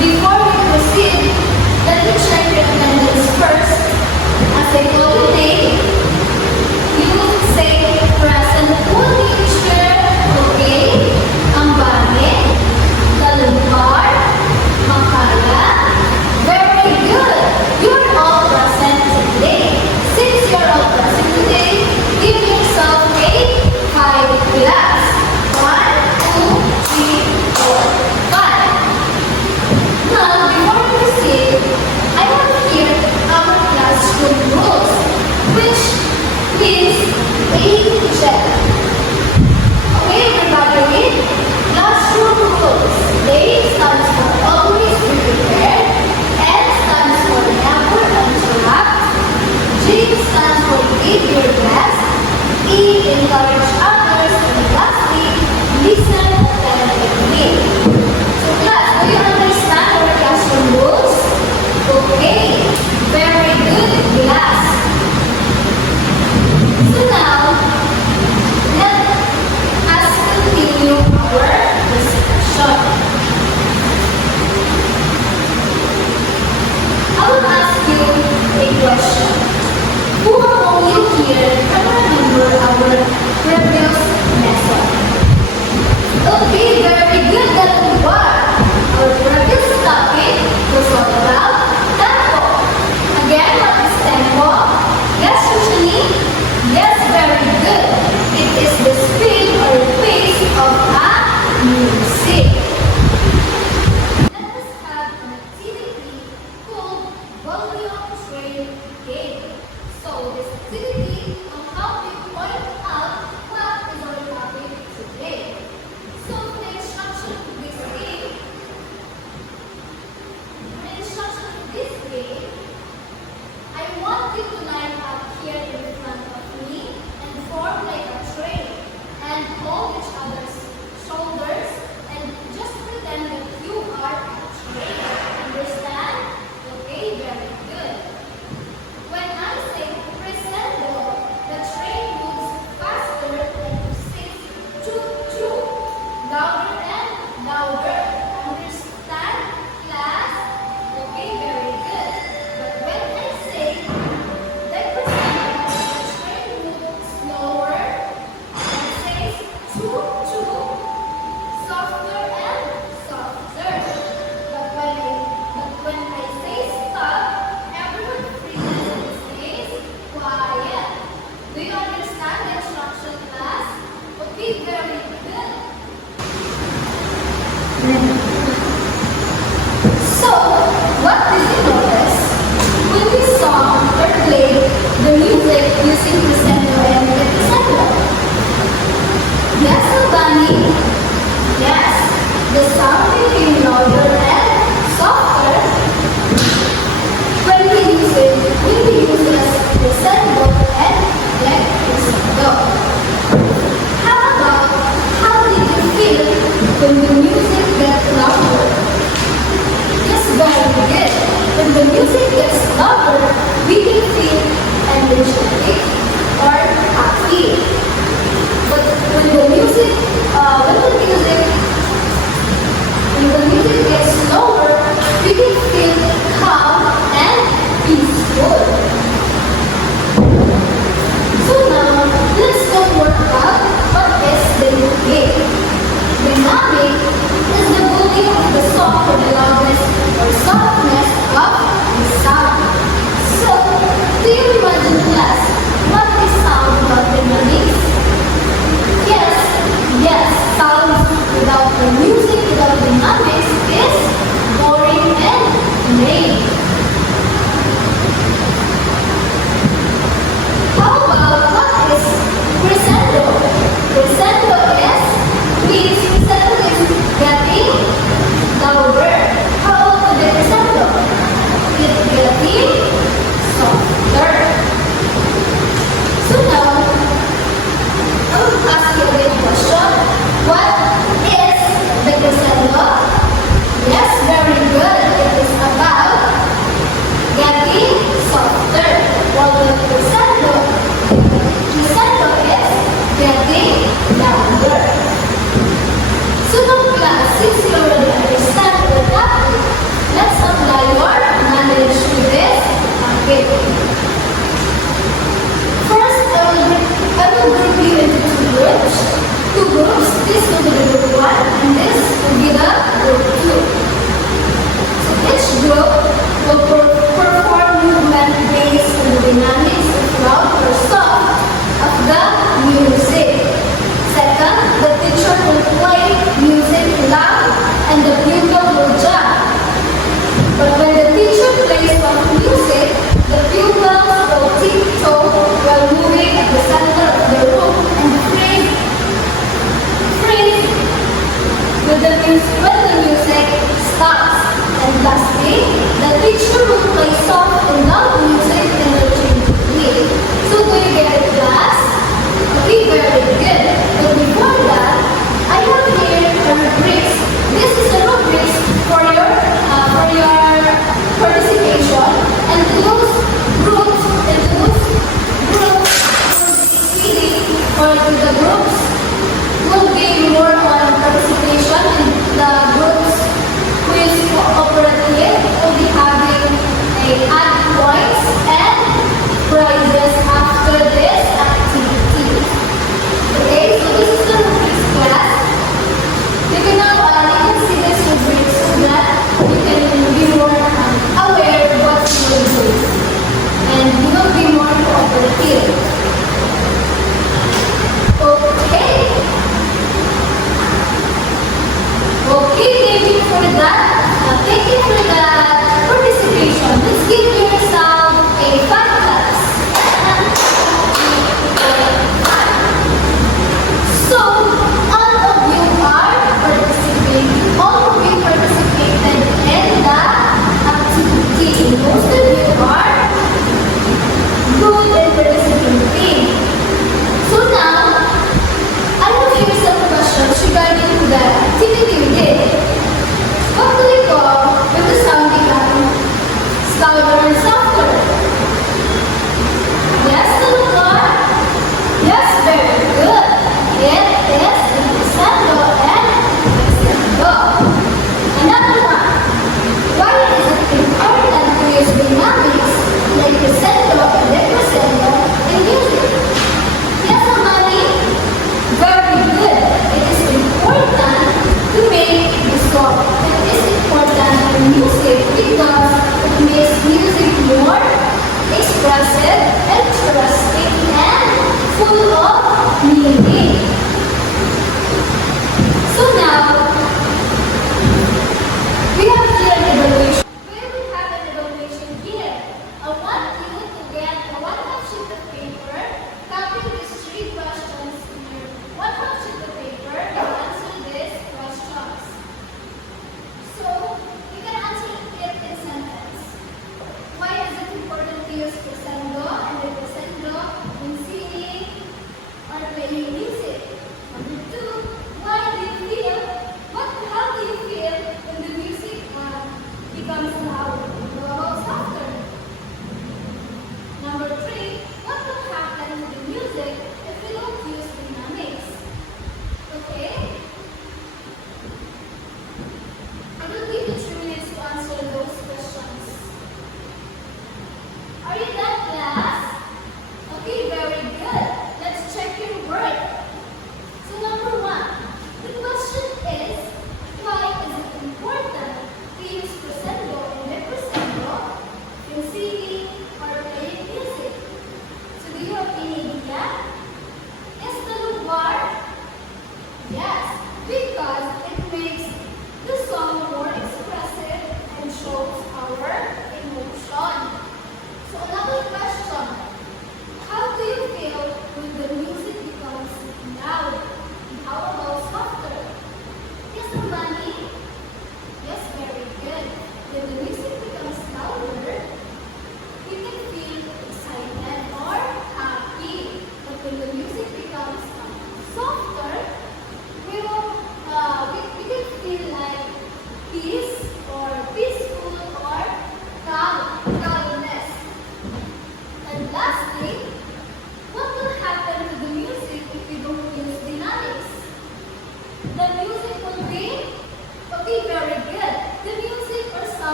Before we proceed, let me check your attendance first. As I call your name, you will say present full teacher, okay? Ambane, Talumbar, Makala. Very good. You're all present today. Since you're all present today, give yourself a high glass. 1, 2, 3, 4, 5. Now, before we proceed, I have here our classroom rules, which is A-check. Okay, everybody read? Classroom rules. A stands for always be prepared. N stands for never interrupt. G stands for give your best. E, encourage others. And lastly, listen attentively. So class, do you understand our classroom rules? Okay, very good class. So now, let us continue our discussion. I will ask you a question. Who among you here can remember our previous lesson? Okay, very good. That what? Our previous topic was all about tempo. Again, what is tempo? Yes, Sushani? Yes, very good. It is the speed or pace of a music. Let us have an activity called volume train game. So this activity will help you point out what is our topic today. So the instruction of this game, I want you to line up here in front of me and form like a train and hold each other's shoulders and just pretend that you are a train. Understand? Okay, very good. When I say crescendo, the train moves faster and you say choo choo, louder and louder. Understand, class? Okay, very good. But when I say the crescendo, the train moves slower and says choo choo, softer and softer. But when I say stop, everyone freezes and stays quiet. Do you understand the instruction, class? Okay, very good. So, what did you notice when we saw or played the music using crescendo and decrescendo? Yes, Albani? Yes, the sound became louder and softer when we use it as crescendo and decrescendo. How about how did you feel when the music gets louder? Yes, very good. When the music gets louder, we can feel energetic or happy. But when the music gets slower, we can feel calm and peaceful. So now, let's talk more about what is dynamic. Dynamic is the volume of the song or the loudness or softness of the sound. So, do you imagine, class, what is sound without dynamics? Yes, sound without the music, without dynamics is boring and lame. How about what is crescendo? Crescendo is getting louder. How about the crescendo? It's getting softer. So now, I will ask you a big question. What is the crescendo? Yes, very good. It is about getting softer. While the crescendo is getting louder. So now class, since you already understand the topic, music. First, I will group you into two groups. Two groups. This will be the group 1 and this will be the group 2. So each group will perform movement based on the dynamics of loud or soft of the music. Second, the teacher will play music loud and the pupil will jump. But when the teacher plays soft music, the pupils will tiptoe while moving at the center of the room and freeze when the music stops. And lastly, the teacher will play soft and loud music interchangeably. So do you get it, class? Okay, very good. But before that, I have here a rubrics. This is a rubrics for your participation, and those groups will be feeding, or the groups will be more on participation, and the groups who is cooperative will be having a add points and prizes after this activity. Okay, so this is the rubrics class. You can now you can see this rubrics so that you can be more aware of what you will do, and you will be more cooperative. Okay. Okay, thank you for that. Thank you for that participation. Let's give yourself a fun class. So, all of you are participating. All of you participated in the activity. Most of you are good in participating. So now, I will give some questions regarding the activity we did. What do we call when the sound becomes louder and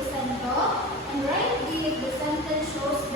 presento, and write the sentence shows